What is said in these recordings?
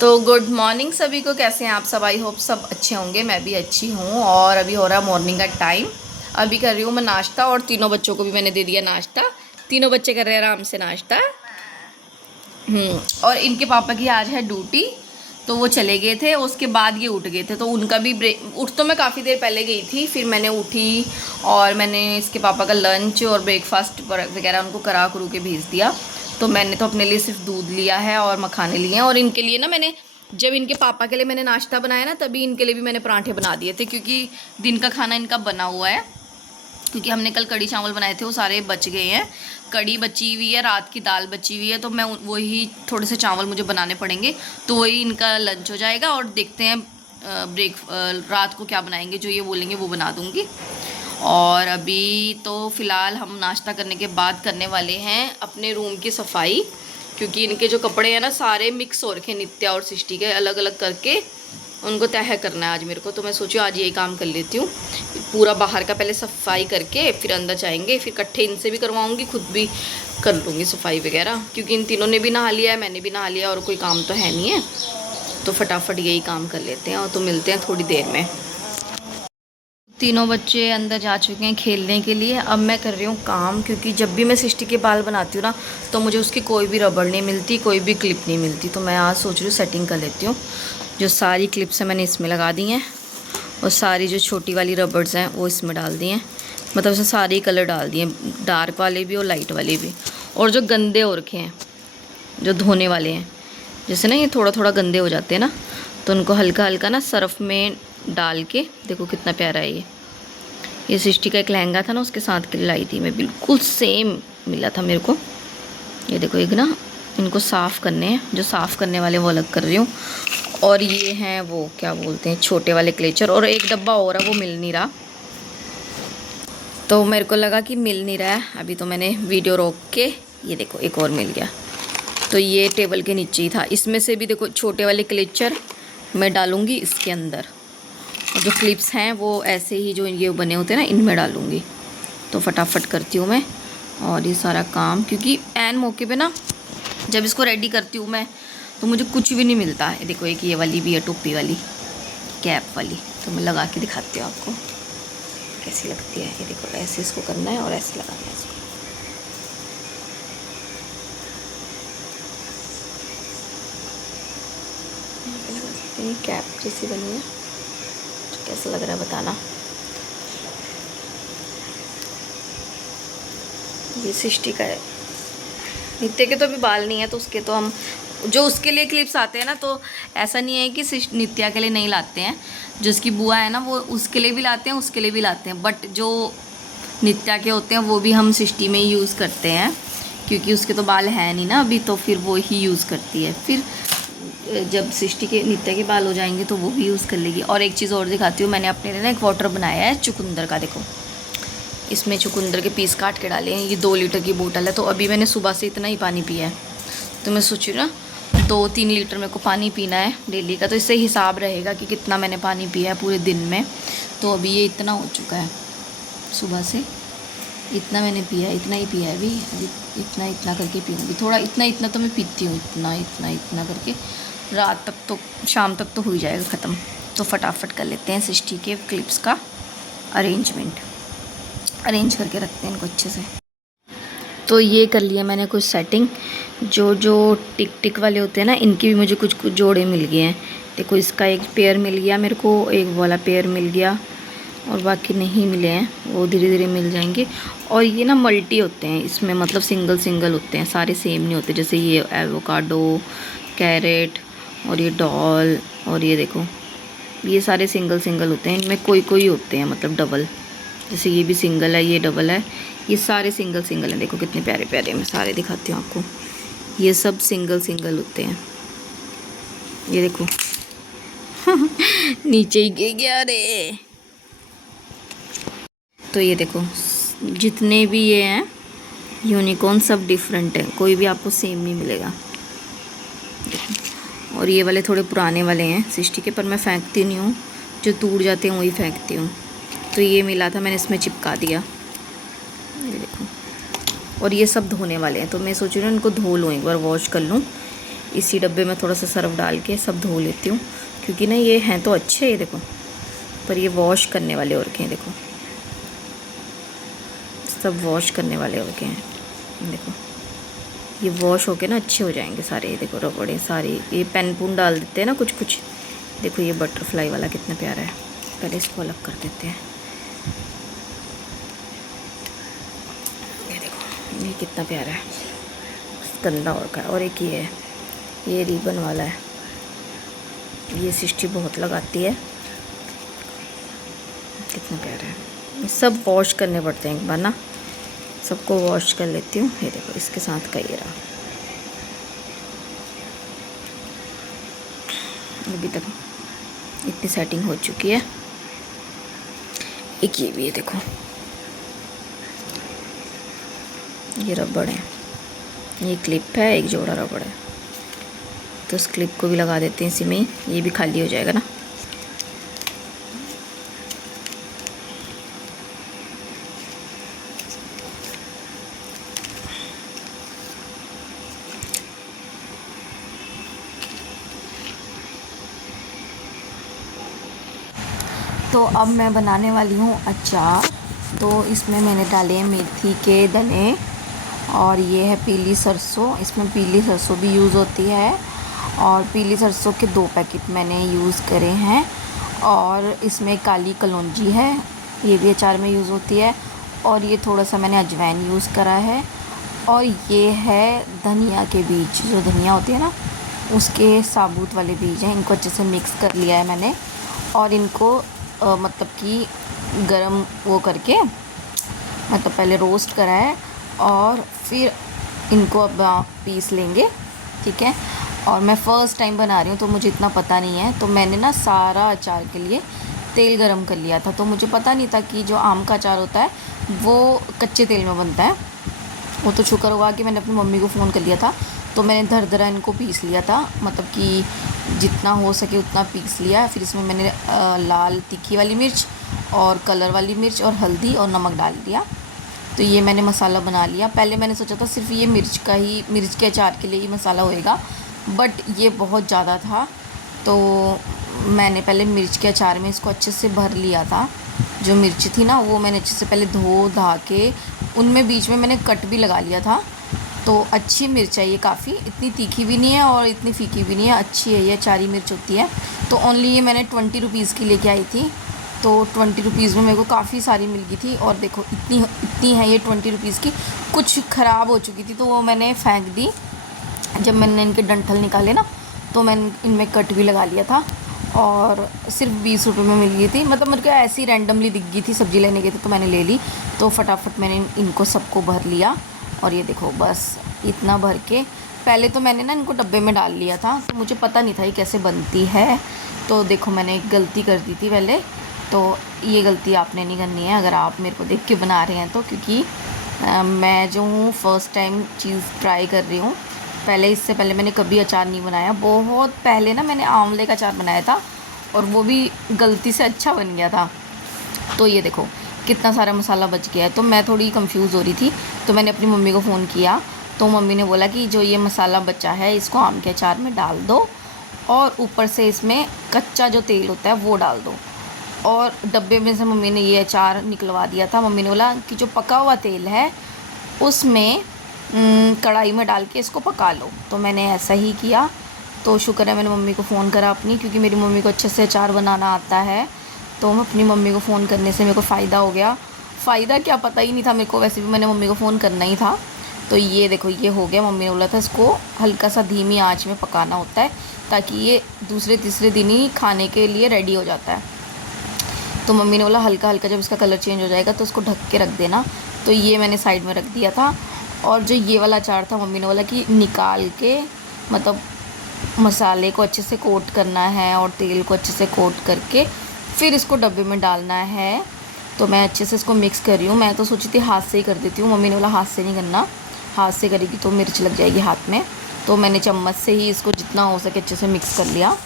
तो good morning सभी को। कैसे हैं आप सब? आई होप सब अच्छे होंगे। मैं भी अच्छी हूँ। और अभी हो रहा है मॉर्निंग का टाइम। अभी कर रही हूँ मैं नाश्ता और तीनों बच्चों को भी मैंने दे दिया नाश्ता। तीनों बच्चे कर रहे हैं आराम से नाश्ता। और इनके पापा की आज है ड्यूटी, तो वो चले गए थे। उसके बाद ये उठ गए थे, तो उनका भी ब्रेक उठ तो मैं काफ़ी देर पहले गई थी। फिर मैंने उठी और मैंने इसके पापा का लंच और ब्रेकफास्ट वगैरह उनको करा करू के भेज दिया। तो मैंने तो अपने लिए सिर्फ दूध लिया है और मखाने लिए हैं। और इनके लिए ना मैंने, जब इनके पापा के लिए मैंने नाश्ता बनाया ना, तभी इनके लिए भी मैंने पराठे बना दिए थे, क्योंकि दिन का खाना इनका बना हुआ है। क्योंकि हमने कल कड़ी चावल बनाए थे, वो सारे बच गए हैं। कड़ी बची हुई है, रात की दाल बची हुई है, तो मैं वही थोड़े से चावल मुझे बनाने पड़ेंगे, तो वही इनका लंच हो जाएगा। और देखते हैं रात को क्या बनाएंगे, जो ये बोलेंगे वो बना दूँगी। और अभी तो फ़िलहाल हम नाश्ता करने के बाद करने वाले हैं अपने रूम की सफाई, क्योंकि इनके जो कपड़े हैं ना सारे मिक्स हो रखे, नित्या और सृष्टि के अलग अलग करके उनको तय करना है आज मेरे को। तो मैं सोची आज यही काम कर लेती हूँ, पूरा बाहर का पहले सफाई करके फिर अंदर जाएंगे। फिर इकट्ठे इनसे भी करवाऊँगी, खुद भी कर लूँगी सफाई वगैरह, क्योंकि इन तीनों ने भी नहा लिया है, मैंने भी नहा लिया और कोई काम तो है नहीं है। तो फटाफट यही काम कर लेते हैं और तो मिलते हैं थोड़ी देर में। तीनों बच्चे अंदर जा चुके हैं खेलने के लिए। अब मैं कर रही हूँ काम, क्योंकि जब भी मैं सृष्टि के बाल बनाती हूँ ना, तो मुझे उसकी कोई भी रबड़ नहीं मिलती, कोई भी क्लिप नहीं मिलती। तो मैं आज सोच रही हूँ सेटिंग कर लेती हूँ। जो सारी क्लिप्स हैं मैंने इसमें लगा दी हैं, और सारी जो छोटी वाली रबर्स हैं वो इसमें डाल दी हैं। मतलब उसे सारे कलर डाल दिए, डार्क वाले भी और लाइट वाले भी। और जो गंदे हो रखे हैं, जो धोने वाले हैं, जैसे ना ये थोड़ा थोड़ा गंदे हो जाते हैं ना, तो उनको हल्का हल्का ना सर्फ में डाल के, देखो कितना प्यारा है ये सृष्टि का एक लहंगा था ना, उसके साथ के लिए लाई थी मैं, बिल्कुल सेम मिला था मेरे को। ये देखो एक ना, इनको साफ़ करने हैं, जो साफ़ करने वाले वो अलग कर रही हूँ। और ये हैं वो क्या बोलते हैं, छोटे वाले क्लेचर। और एक डब्बा और है, वो मिल नहीं रहा, तो मेरे को लगा कि मिल नहीं रहा है अभी, तो मैंने वीडियो रोक के, ये देखो एक और मिल गया। तो ये टेबल के नीचे ही था। इसमें से भी देखो छोटे वाले क्लेचर मैं डालूँगी इसके अंदर, और जो क्लिप्स हैं वो ऐसे ही जो ये बने होते हैं ना, इनमें डालूँगी। तो फटाफट करती हूँ मैं और ये सारा काम, क्योंकि ऐन मौके पे ना जब इसको रेडी करती हूँ मैं, तो मुझे कुछ भी नहीं मिलता है। देखो एक ये वाली भी है, टोपी वाली, कैप वाली। तो मैं लगा के दिखाती हूँ आपको कैसी लगती है। ये देखो ऐसे इसको करना है और ऐसे लगाना है इसको। कैप जैसी बनी है, तो कैसा लग रहा है बताना। ये सृष्टि का है, नित्य के तो अभी बाल नहीं है, तो उसके तो हम जो उसके लिए क्लिप्स आते हैं ना, तो ऐसा नहीं है कि नित्या के लिए नहीं लाते हैं। जो उसकी बुआ है ना, वो उसके लिए भी लाते हैं, उसके लिए भी लाते हैं। बट जो नित्या के होते हैं वो भी हम सृष्टि में ही यूज़ करते हैं, क्योंकि उसके तो बाल है नहीं ना अभी, तो फिर वो ही यूज़ करती है। फिर जब सृष्टि के नित्या के बाल हो जाएंगे तो वो भी यूज़ कर लेगी। और एक चीज़ और दिखाती हूँ, मैंने अपने लिए ना एक वाटर बनाया है चुकंदर का। देखो इसमें चुकंदर के पीस काट के डाले हैं। ये 2 लीटर की बोतल है, तो अभी मैंने सुबह से इतना ही पानी पिया है। तो मैं सोच रही हूँ ना 2-3 लीटर मेरे को पानी पीना है डेली का, तो इससे हिसाब रहेगा कि कितना मैंने पानी पिया है पूरे दिन में। तो अभी ये इतना हो चुका है, सुबह से इतना मैंने पिया है, इतना ही पिया है। अभी इतना इतना करके पीऊँगी, थोड़ा इतना इतना तो मैं पीती हूँ, इतना इतना इतना करके रात तक, तो शाम तक तो हो ही जाएगा ख़त्म। तो फटाफट कर लेते हैं सृष्टि के क्लिप्स का अरेंज करके रखते हैं इनको अच्छे से। तो ये कर लिया मैंने कुछ सेटिंग। जो टिक टिक वाले होते हैं ना, इनके भी मुझे कुछ कुछ जोड़े मिल गए हैं। देखो इसका एक पेयर मिल गया मेरे को, एक वाला पेयर मिल गया, और बाकी नहीं मिले हैं, वो धीरे धीरे मिल जाएंगे। और ये ना मल्टी होते हैं इसमें, मतलब सिंगल सिंगल होते हैं, सारे सेम नहीं होते। जैसे ये एवोकाडो, कैरेट और ये डॉल, और ये देखो ये सारे सिंगल सिंगल होते हैं। इनमें कोई कोई होते हैं मतलब डबल, जैसे ये भी सिंगल है, ये डबल है, ये सारे सिंगल सिंगल हैं। देखो कितने प्यारे प्यारे, मैं सारे दिखाती हूँ आपको। ये सब सिंगल सिंगल होते हैं, ये देखो नीचे ही गिर गया रे। तो ये देखो जितने भी ये हैं यूनिकॉर्न, सब डिफरेंट है, कोई भी आपको सेम नहीं मिलेगा। और ये वाले थोड़े पुराने वाले हैं सृष्टि के, पर मैं फेंकती नहीं हूँ, जो टूट जाते हैं वही फेंकती हूँ। तो ये मिला था, मैंने इसमें चिपका दिया, ये देखो। और ये सब धोने वाले हैं, तो मैं सोच रही हूँ इनको धो लूँ, एक बार वॉश कर लूँ। इसी डब्बे में थोड़ा सा सर्फ डाल के सब धो लेती हूँ, क्योंकि ना ये हैं तो अच्छे, ये देखो, पर ये वॉश करने वाले और के हैं, देखो सब वॉश करने वाले और के हैं। देखो ये वॉश होके ना अच्छे हो जाएंगे सारे। ये देखो रबड़े सारे, ये पेन पून डाल देते हैं ना कुछ कुछ। देखो ये बटरफ्लाई वाला कितना प्यारा है। पहले इसको अलग कर देते हैं। ये देखो ये कितना प्यारा है, गंदा और का। और एक ये है, ये रिबन वाला है, ये सिस्टी बहुत लगाती है, कितना प्यारा है। सब वॉश करने पड़ते हैं एक बार ना, सबको वॉश कर लेती हूँ। ये देखो इसके साथ का ये रहा। अभी तक इतनी सेटिंग हो चुकी है। एक ये भी है, देखो ये रबड़ है, ये क्लिप है, एक जोड़ा रबड़ है। तो इस क्लिप को भी लगा देते हैं इसी में ही, ये भी खाली हो जाएगा ना। तो अब मैं बनाने वाली हूँ अचार। तो इसमें मैंने डाले हैं मेथी के दाने, और ये है पीली सरसों। इसमें पीली सरसों भी यूज़ होती है, और पीली सरसों के 2 पैकेट मैंने यूज़ करे हैं। और इसमें काली कलौंजी है, ये भी अचार में यूज़ होती है। और ये थोड़ा सा मैंने अजवाइन यूज़ करा है। और ये है धनिया के बीज, जो धनिया होती है ना उसके साबुत वाले बीज हैं। इनको अच्छे से मिक्स कर लिया है मैंने, और इनको मतलब कि गरम वो करके, मतलब पहले रोस्ट करा है और फिर इनको अब पीस लेंगे, ठीक है। और मैं फ़र्स्ट टाइम बना रही हूँ तो मुझे इतना पता नहीं है, तो मैंने ना सारा अचार के लिए तेल गरम कर लिया था। तो मुझे पता नहीं था कि जो आम का अचार होता है वो कच्चे तेल में बनता है। वो तो शुक्र हुआ कि मैंने अपनी मम्मी को फ़ोन कर लिया था, तो मैंने धर इनको पीस लिया था, मतलब कि जितना हो सके उतना पीस लिया। फिर इसमें मैंने लाल तीखी वाली मिर्च और कलर वाली मिर्च और हल्दी और नमक डाल दिया। तो ये मैंने मसाला बना लिया। पहले मैंने सोचा था सिर्फ ये मिर्च के अचार के लिए ही मसाला होएगा, बट ये बहुत ज़्यादा था, तो मैंने पहले मिर्च के अचार में इसको अच्छे से भर लिया था। जो मिर्च थी ना वो मैंने अच्छे से पहले धो धा के उनमें बीच में मैंने कट भी लगा लिया था। तो अच्छी मिर्च है ये, काफ़ी इतनी तीखी भी नहीं है और इतनी फीकी भी नहीं है, अच्छी है ये, अचारी मिर्च होती है। तो ओनली ये मैंने 20 रुपीज़ की लेके आई थी। तो 20 रुपीज़ में मेरे को काफ़ी सारी मिल गई थी। और देखो इतनी है ये 20 रुपीज़ की। कुछ ख़राब हो चुकी थी तो वो मैंने फेंक दी। जब मैंने इनके डंठल निकाले ना तो मैंने इनमें कट भी लगा लिया था, और सिर्फ 20 रुपये में मिल गई थी। मतलब मेरे को ऐसी रैंडमली दिख गई थी, सब्ज़ी लेने गए थे तो मैंने ले ली। तो फटाफट मैंने इनको सबको भर लिया। और ये देखो बस इतना भर के, पहले तो मैंने ना इनको डब्बे में डाल लिया था, तो मुझे पता नहीं था ये कैसे बनती है। तो देखो मैंने एक गलती कर दी थी पहले, तो ये गलती आपने नहीं करनी है अगर आप मेरे को देख के बना रहे हैं तो। क्योंकि मैं जो हूँ फ़र्स्ट टाइम चीज़ ट्राई कर रही हूँ। इससे पहले मैंने कभी अचार नहीं बनाया। बहुत पहले ना मैंने आंवले का अचार बनाया था, और वो भी गलती से अच्छा बन गया था। तो ये देखो कितना सारा मसाला बच गया है। तो मैं थोड़ी कंफ्यूज हो रही थी, तो मैंने अपनी मम्मी को फ़ोन किया। तो मम्मी ने बोला कि जो ये मसाला बचा है इसको आम के अचार में डाल दो, और ऊपर से इसमें कच्चा जो तेल होता है वो डाल दो। और डब्बे में से मम्मी ने ये अचार निकलवा दिया था। मम्मी ने बोला कि जो पका हुआ तेल है उसमें कढ़ाई में डाल के इसको पका लो। तो मैंने ऐसा ही किया। तो शुक्र है मैंने मम्मी को फ़ोन करा अपनी, क्योंकि मेरी मम्मी को अच्छे से अचार बनाना आता है। तो मैं अपनी मम्मी को फ़ोन करने से मेरे को फ़ायदा हो गया। फ़ायदा क्या पता ही नहीं था मेरे को, वैसे भी मैंने मम्मी को फ़ोन करना ही था। तो ये देखो ये हो गया। मम्मी ने बोला था इसको हल्का सा धीमी आंच में पकाना होता है, ताकि ये दूसरे तीसरे दिन ही खाने के लिए रेडी हो जाता है। तो मम्मी ने बोला हल्का हल्का जब इसका कलर चेंज हो जाएगा तो उसको ढक के रख देना। तो ये मैंने साइड में रख दिया था। और जो ये वाला अचार था मम्मी ने बोला कि निकाल के, मतलब मसाले को अच्छे से कोट करना है और तेल को अच्छे से कोट करके फिर इसको डब्बे में डालना है। तो मैं अच्छे से इसको मिक्स कर रही हूँ। मैं तो सोची थी हाथ से ही कर देती हूँ, मम्मी ने बोला हाथ से नहीं करना, हाथ से करेगी तो मिर्च लग जाएगी हाथ में। तो मैंने चम्मच से ही इसको जितना हो सके अच्छे से मिक्स कर लिया।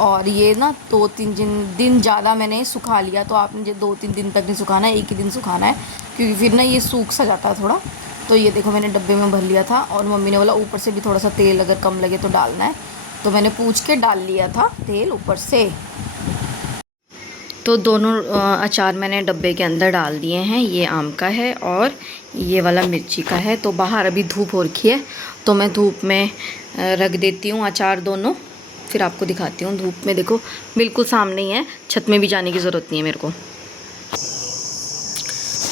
और ये ना 2-3 दिन ज़्यादा मैंने सुखा लिया। तो आपने जो 2-3 दिन तक नहीं सुखाना है, एक ही दिन सुखाना है, क्योंकि फिर ना ये सूख सा जाता है थोड़ा। तो ये देखो मैंने डब्बे में भर लिया था, और मम्मी ने बोला ऊपर से भी थोड़ा सा तेल अगर कम लगे तो डालना है, तो मैंने पूछ के डाल लिया था तेल ऊपर से। तो दोनों अचार मैंने डब्बे के अंदर डाल दिए हैं। ये आम का है और ये वाला मिर्ची का है। तो बाहर अभी धूप हो रखी है, तो मैं धूप में रख देती हूँ अचार दोनों, फिर आपको दिखाती हूँ। धूप में देखो बिल्कुल सामने ही है, छत में भी जाने की ज़रूरत नहीं है मेरे को।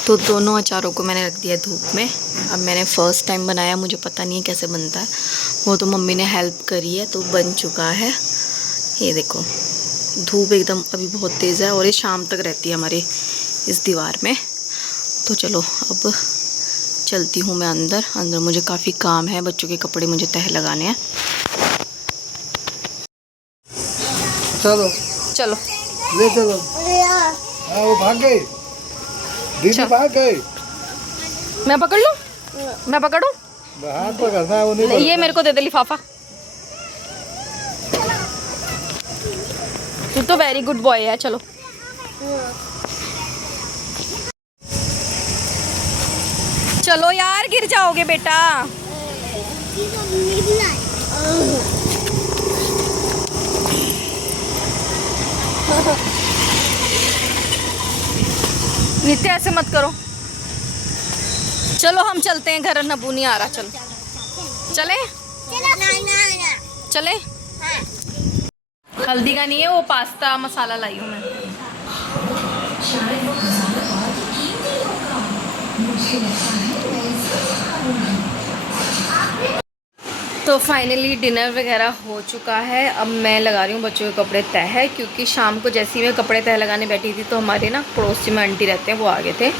तो दोनों अचारों को मैंने रख दिया धूप में। अब मैंने फ़र्स्ट टाइम बनाया, मुझे पता नहीं है कैसे बनता है, वो तो मम्मी ने हेल्प करी है, तो बन चुका है। ये देखो धूप एकदम अभी बहुत तेज़ है, और ये शाम तक रहती है हमारे इस दीवार में। तो चलो अब चलती हूँ मैं अंदर। अंदर मुझे काफ़ी काम है, बच्चों के कपड़े मुझे तह लगाने हैं। चलो चलो ले चलो। हाँ वो भाग गए, दीदी भाग गए। मैं पकड़ लूँ, मैं पकड़ूँ? हाथ पकड़ना है, वो नहीं ये मेरे को दे दे लिफाफा। तू तो वेरी गुड बॉय है। चलो चलो यार, गिर जाओगे बेटा। नित्य ऐसे मत करो। चलो हम चलते हैं घर, नबू नहीं आ रहा। चलो चले चले। हल्दी का नहीं है, वो पास्ता मसाला लाई हूँ मैं। तो फाइनली डिनर वगैरह हो चुका है। अब मैं लगा रही हूँ बच्चों के कपड़े तह, क्योंकि शाम को जैसे ही मैं कपड़े तह लगाने बैठी थी तो हमारे ना पड़ोसी में आंटी रहते हैं, वो आ गए थे।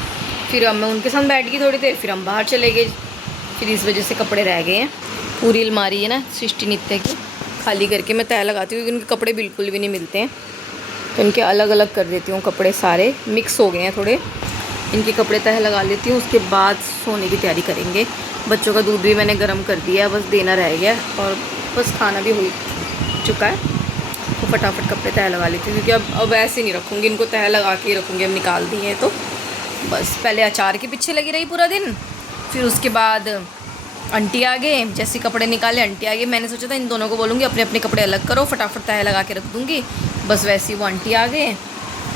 फिर अब मैं उनके साथ बैठ गई थोड़ी देर, फिर हम बाहर चले गए। फिर इस वजह से कपड़े रह गए हैं। पूरी अलमारी है ना सृष्टि नित्य की, खाली करके मैं तह लगाती हूँ, क्योंकि उनके कपड़े बिल्कुल भी नहीं मिलते हैं। तो इनके अलग अलग कर देती हूँ कपड़े, सारे मिक्स हो गए हैं थोड़े। इनके कपड़े तह लगा लेती हूँ, उसके बाद सोने की तैयारी करेंगे। बच्चों का दूध भी मैंने गर्म कर दिया, बस देना रह गया, और बस खाना भी हो चुका है। तो फटाफट कपड़े तह लगा लेती हूँ, क्योंकि अब ऐसे नहीं रखूँगी इनको, तह लगा के ही रखूँगी। अब निकाल दिए हैं तो बस पहले अचार के पीछे लगी रही पूरा दिन, फिर उसके बाद आंटी आ गए। जैसे कपड़े निकाले आंटी आ गई। मैंने सोचा था इन दोनों को बोलूँगी अपने अपने कपड़े अलग करो, फटाफट तह लगा के रख दूँगी। बस वैसे ही वो आंटी आ गए,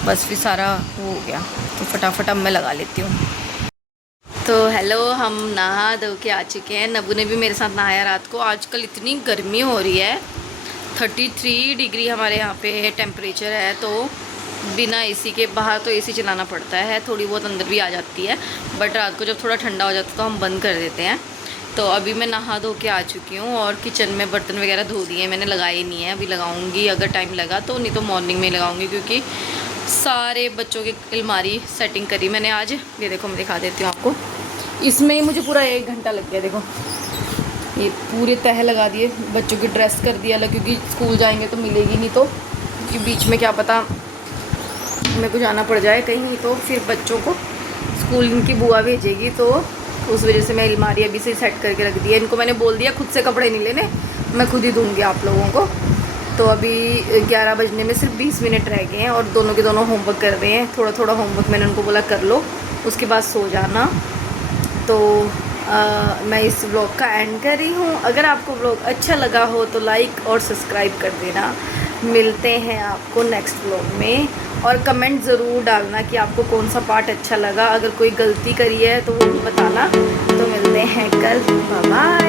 बस फिर सारा वो हो गया। तो फटाफट अब मैं लगा लेती हूँ। तो हेलो, हम नहा धो के आ चुके हैं। नबू ने भी मेरे साथ नहाया रात को। आजकल इतनी गर्मी हो रही है, 33 डिग्री हमारे यहाँ पे टेम्परेचर है। तो बिना एसी के, बाहर तो एसी चलाना पड़ता है, थोड़ी बहुत अंदर भी आ जाती है, बट रात को जब थोड़ा ठंडा हो जाता है तो हम बंद कर देते हैं। तो अभी मैं नहा धो के आ चुकी हूँ, और किचन में बर्तन वगैरह धो दिए मैंने, लगाए नहीं है। अभी लगाऊंगी अगर टाइम लगा तो, नहीं तो मॉर्निंग में लगाऊंगी, क्योंकि सारे बच्चों की अलमारी सेटिंग करी मैंने आज। ये देखो मैं दिखा देती हूँ आपको, इसमें ही मुझे पूरा 1 घंटा लग गया। देखो ये पूरे तह लगा दिए, बच्चों की ड्रेस कर दिया अलग, क्योंकि स्कूल जाएंगे तो मिलेगी नहीं, तो क्योंकि बीच में क्या पता मेरे को जाना पड़ जाए कहीं, तो फिर बच्चों को स्कूल इनकी बुआ भेजेगी, तो उस वजह से मैं अलमारी अभी से सेट करके रख दी है। इनको मैंने बोल दिया खुद से कपड़े नहीं लेने, मैं खुद ही दूँगी आप लोगों को। तो अभी 11 बजने में सिर्फ 20 मिनट रह गए हैं, और दोनों के दोनों होमवर्क कर रहे हैं। थोड़ा थोड़ा होमवर्क मैंने उनको बोला कर लो, उसके बाद सो जाना। तो मैं इस व्लॉग का एंड कर रही हूँ। अगर आपको व्लॉग अच्छा लगा हो तो लाइक और सब्सक्राइब कर देना। मिलते हैं आपको नेक्स्ट व्लॉग में, और कमेंट ज़रूर डालना कि आपको कौन सा पार्ट अच्छा लगा। अगर कोई गलती करी है तो वो बताना। तो मिलते हैं कल, बाय बाय।